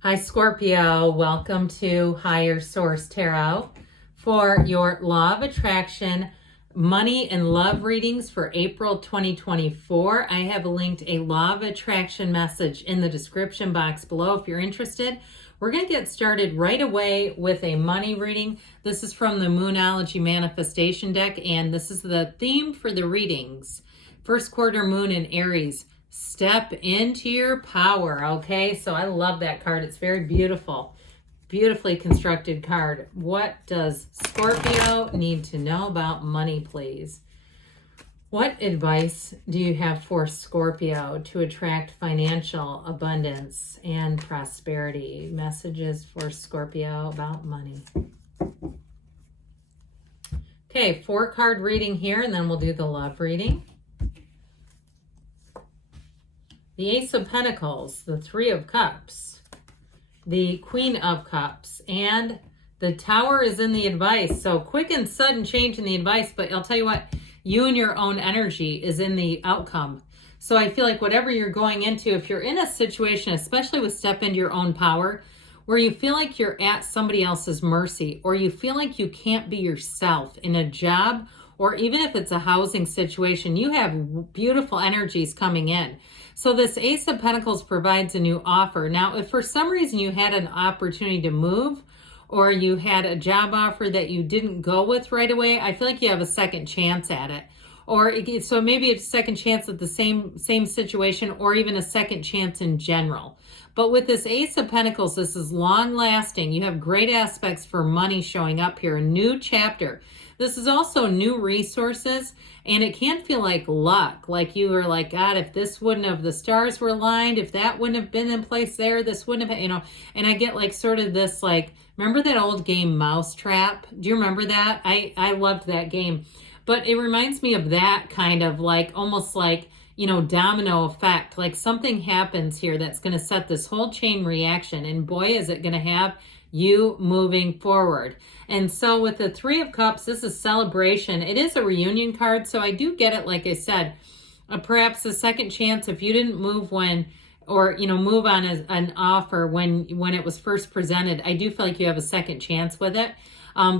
Hi, Scorpio. Welcome to Higher Source Tarot for your Law of Attraction money and love readings for April 2024. I have linked a Law of Attraction message in the description box below if you're interested. We're going to get started right away with a money reading. This is from the Moonology Manifestation deck, and this is the theme for the readings. First quarter moon in Aries. Step into your power, okay? So I love that card. It's very beautiful. Beautifully constructed card. What does Scorpio need to know about money, please? What advice do you have for Scorpio to attract financial abundance and prosperity? Messages for Scorpio about money. Okay, 4-card reading here, and then we'll do the love reading. The Ace of Pentacles, the Three of Cups, the Queen of Cups, and the Tower is in the advice. So quick and sudden change in the advice, but I'll tell you what, you and your own energy is in the outcome. So I feel like whatever you're going into, if you're in a situation, especially with step into your own power, where you feel like you're at somebody else's mercy, or you feel like you can't be yourself in a job, or even if it's a housing situation, you have beautiful energies coming in. So this Ace of Pentacles provides a new offer. Now, if for some reason you had an opportunity to move, or you had a job offer that you didn't go with right away, I feel like you have a second chance at it. Or so maybe it's a second chance at the same situation, or even a second chance in general. But with this Ace of Pentacles, this is long lasting. You have great aspects for money showing up here, a new chapter. This is also new resources, and it can feel like luck. Like you were like, God, if this wouldn't have, the stars were aligned, if that wouldn't have been in place there, this wouldn't have, and I get like sort of this, like, remember that old game Mousetrap? Do you remember that? I loved that game. But it reminds me of that kind of like, almost like, domino effect. Like something happens here that's going to set this whole chain reaction. And boy, is it going to have you moving forward. And so with the Three of Cups, this is celebration. It is a reunion card. So I do get it, like I said, perhaps a second chance if you didn't move when, or, move on an offer when it was first presented. I do feel like you have a second chance with it.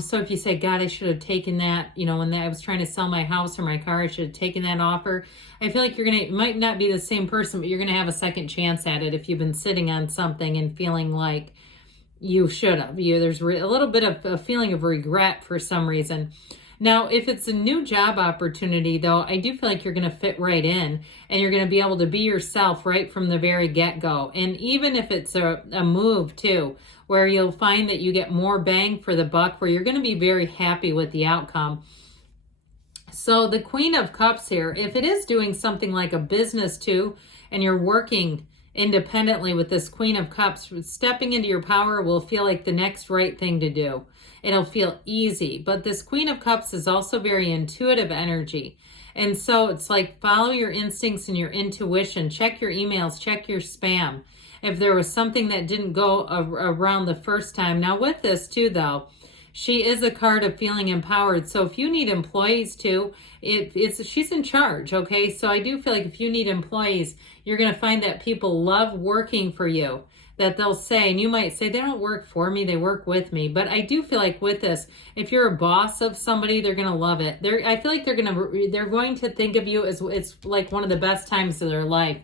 So if you say, God, I should have taken that, when I was trying to sell my house or my car, I should have taken that offer. I feel like it might not be the same person, but you're going to have a second chance at it if you've been sitting on something and feeling like you should have. There's a little bit of a feeling of regret for some reason. Now, if it's a new job opportunity, though, I do feel like you're going to fit right in, and you're going to be able to be yourself right from the very get-go. And even if it's a move, too, where you'll find that you get more bang for the buck, where you're going to be very happy with the outcome. So the Queen of Cups here, if it is doing something like a business, too, and you're working independently with this Queen of Cups, stepping into your power will feel like the next right thing to do. It'll feel easy. But this Queen of Cups is also very intuitive energy. And so it's like follow your instincts and your intuition. Check your emails, check your spam. If there was something that didn't go around the first time. Now with this too, though, she is a card of feeling empowered. So if you need employees too, she's in charge, okay? So I do feel like if you need employees, you're going to find that people love working for you. That they'll say, and you might say, they don't work for me, they work with me. But I do feel like with this, if you're a boss of somebody, they're going to love it. I feel like they're going to think of you as it's like one of the best times of their life.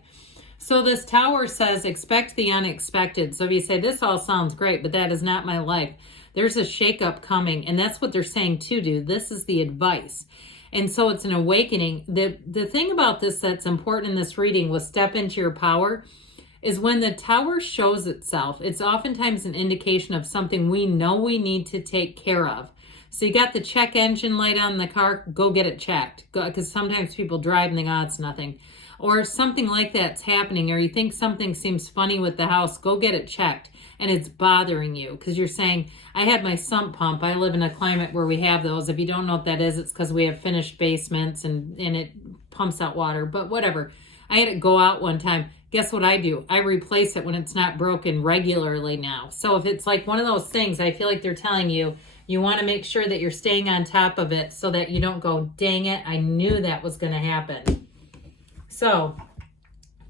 So this Tower says, expect the unexpected. So if you say, this all sounds great, but that is not my life. There's a shakeup coming, and that's what they're saying to do. This is the advice. And so it's an awakening. The thing about this that's important in this reading was step into your power is when the Tower shows itself, it's oftentimes an indication of something we know we need to take care of. So you got the check engine light on the car, go get it checked. Because sometimes people drive and they go, oh, it's nothing. Or something like that's happening, or you think something seems funny with the house, go get it checked. And it's bothering you because you're saying, I had my sump pump. I live in a climate where we have those. If you don't know what that is, it's because we have finished basements and it pumps out water. But whatever. I had it go out one time. Guess what I do? I replace it when it's not broken regularly now. So if it's like one of those things, I feel like they're telling you, you want to make sure that you're staying on top of it so that you don't go, dang it, I knew that was going to happen. So,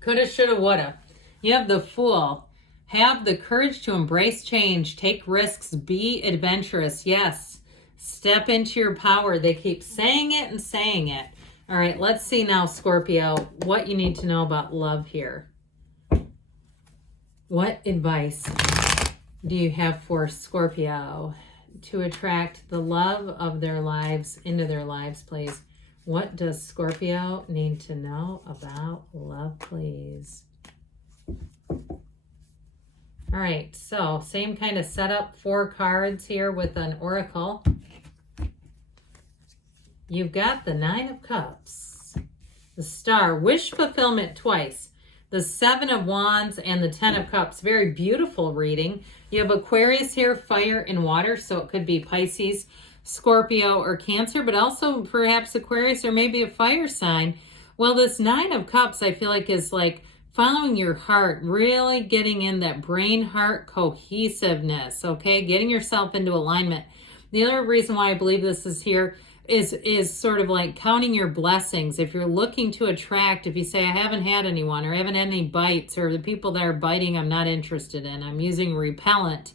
coulda, shoulda, woulda. You have the Fool. Have the courage to embrace change, take risks, be adventurous. Yes, step into your power. They keep saying it and saying it. All right, let's see now, Scorpio, what you need to know about love here. What advice do you have for Scorpio to attract the love of their lives into their lives, please? What does Scorpio need to know about love, please? All right, so same kind of setup, 4 cards here with an oracle. You've got the 9 of Cups, the Star, wish fulfillment twice, the 7 of Wands, and the 10 of Cups. Very beautiful reading. You have Aquarius here, fire and water, so it could be Pisces, Scorpio, or Cancer, but also perhaps Aquarius or maybe a fire sign. Well, this 9 of Cups, I feel like, is like following your heart, really getting in that brain-heart cohesiveness, okay? Getting yourself into alignment. The other reason why I believe this is here is sort of like counting your blessings. If you're looking to attract, if you say, I haven't had anyone, or I haven't had any bites, or the people that are biting I'm not interested in, I'm using repellent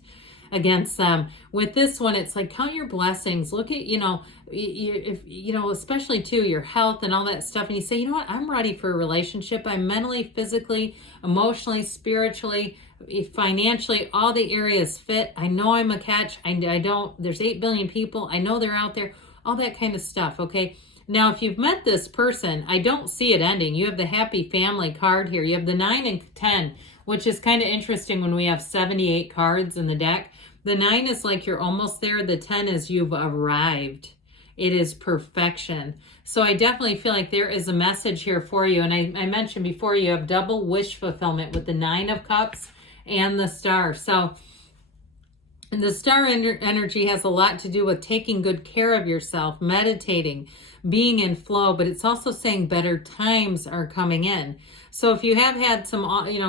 against them. With this one, it's like count your blessings. Look at, especially too, your health and all that stuff. And you say, you know what, I'm ready for a relationship. I'm mentally, physically, emotionally, spiritually, financially, all the areas fit. I know I'm a catch. There's 8 billion people. I know they're out there, all that kind of stuff. Okay. Now, if you've met this person, I don't see it ending. You have the happy family card here. You have the 9 and 10, which is kind of interesting when we have 78 cards in the deck. The 9 is like you're almost there. The 10 is you've arrived. It is perfection. So I definitely feel like there is a message here for you. And I mentioned before, you have double wish fulfillment with the 9 of Cups and the Star. So the Star energy has a lot to do with taking good care of yourself, meditating, being in flow, but it's also saying better times are coming in. So if you have had some,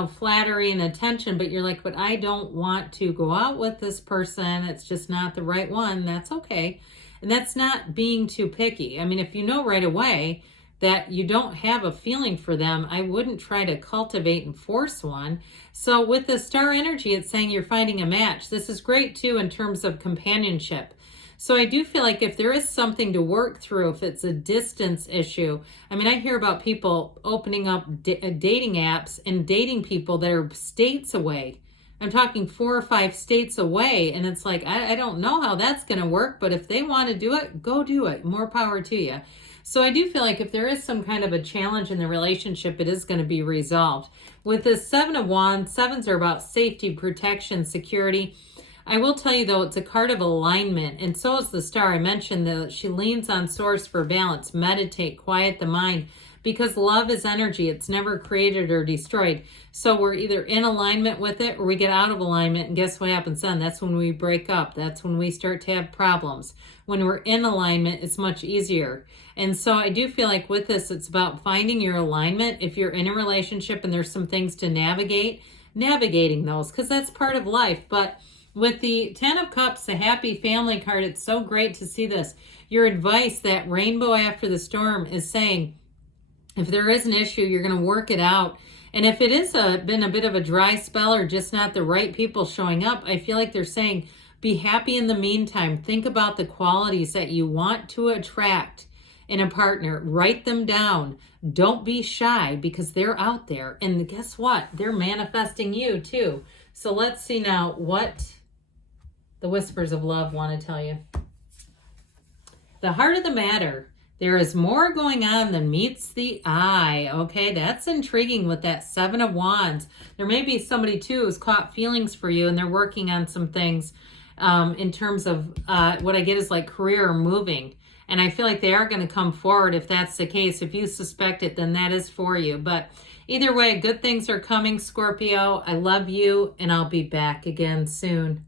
flattery and attention, but you're like, but I don't want to go out with this person, it's just not the right one, that's okay. And that's not being too picky. I mean, if you know right away that you don't have a feeling for them, I wouldn't try to cultivate and force one. So with the Star energy, it's saying you're finding a match. This is great too in terms of companionship. So I do feel like if there is something to work through, if it's a distance issue, I mean, I hear about people opening up dating apps and dating people that are states away. I'm talking 4 or 5 states away. And it's like, I don't know how that's going to work, but if they want to do it, go do it. More power to you. So I do feel like if there is some kind of a challenge in the relationship, it is going to be resolved. With the 7 of Wands, 7s are about safety, protection, security. I will tell you, though, it's a card of alignment, and so is the Star. I mentioned that she leans on source for balance, meditate, quiet the mind, because love is energy. It's never created or destroyed. So we're either in alignment with it or we get out of alignment, and guess what happens then? That's when we break up. That's when we start to have problems. When we're in alignment, it's much easier. And so I do feel like with this, it's about finding your alignment. If you're in a relationship and there's some things to navigating those, because that's part of life. But with the 10 of Cups, the happy family card, it's so great to see this. Your advice, that rainbow after the storm, is saying if there is an issue, you're going to work it out. And if it is been a bit of a dry spell or just not the right people showing up, I feel like they're saying be happy in the meantime. Think about the qualities that you want to attract in a partner. Write them down. Don't be shy, because they're out there. And guess what? They're manifesting you too. So let's see now what the whispers of love want to tell you. The heart of the matter. There is more going on than meets the eye. Okay, that's intriguing with that 7 of Wands. There may be somebody too who's caught feelings for you and they're working on some things in terms of what I get is like career or moving. And I feel like they are going to come forward if that's the case. If you suspect it, then that is for you. But either way, good things are coming, Scorpio. I love you, and I'll be back again soon.